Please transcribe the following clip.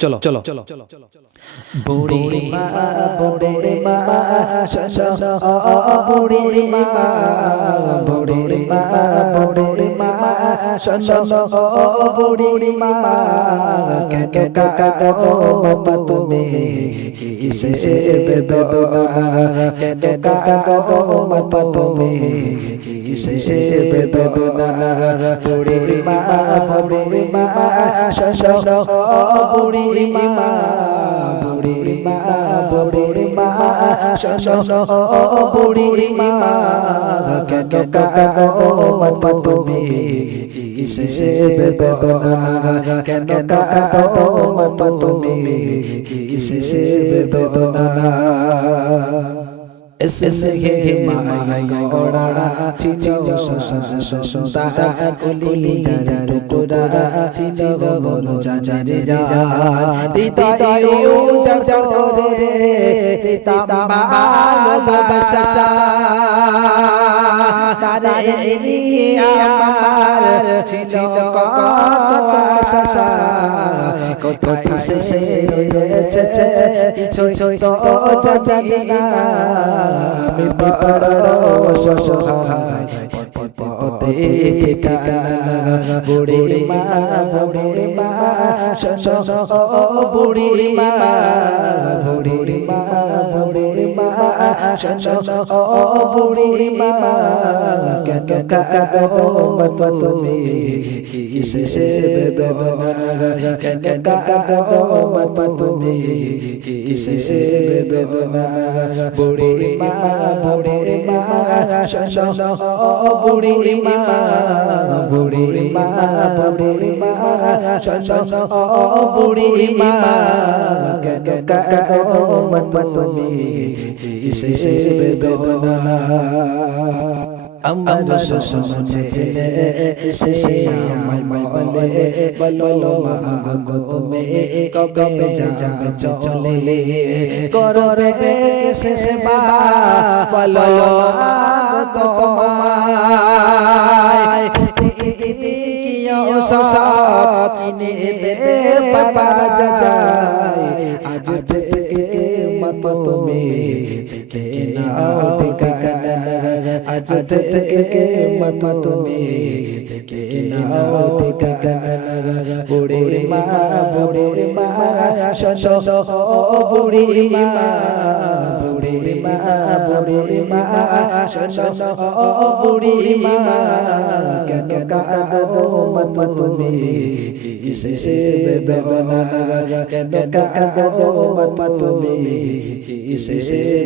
চলো চলো বুড়ি মা বুড়ি মা শোনো বুড়ি মা বুড়ি মা বুড়ি মা শোনো বুড়ি মা কেন কাঁদো মা তুমি কিসে বেদনা কেন কাঁদো মা তুমি কিসে বেদনা বুড়ি মা শোনো বুড়ি মা বুড়ি মা বুড়ি মা শোনো বুড়ি মা কেন কাঁদো মা তুমি কিসে বেদনা কেন কাঁদো মা তুমি কিসে বেদনা এসে মাইগড়া চিনো সসতা কুলি টুকুরা চিনো বলো জানে যা হৃদয় উজাড়ে তাম্বা ভালোবাসা তারে আমার চিনো কত আশা কোথায় শেষে রয়েছে ছোট জানি না আমি বড় অসহায় পথে ঠিকানা বুড়ি মা শোনো বুড়ি মা বুড়ি মা শোনো বুড়ি মা কেন কাঁদো মা তুমি কিসে বেদনা কেন কাঁদো মা তুমি কিসে বেদনা বুড়ি মা শোনো বুড়ি মা বুড়ি মা শোনো বুড়ি মা কেন কাঁদো মা তুমি কিসে বেদনা আমার শুনছে এসে আমায় বলো মা গো তুমি কবে যাবে চলে করবে শেষ মা বলো মা গো তোমায় কিও সসাত কিনে দেবে বাবা যায় আজ থেকে মত তুমি কে নাও ঠিকানা আজ থেকে মত তুমি কে নাও ঠিকানা বুড়ি মা শোনো বুড়ি মা বুড়ি মা শোনো বুড়ি মা কেন কাঁদো মা তুমি কিসে বেদনা কেন কাঁদো মা তুমি কিসে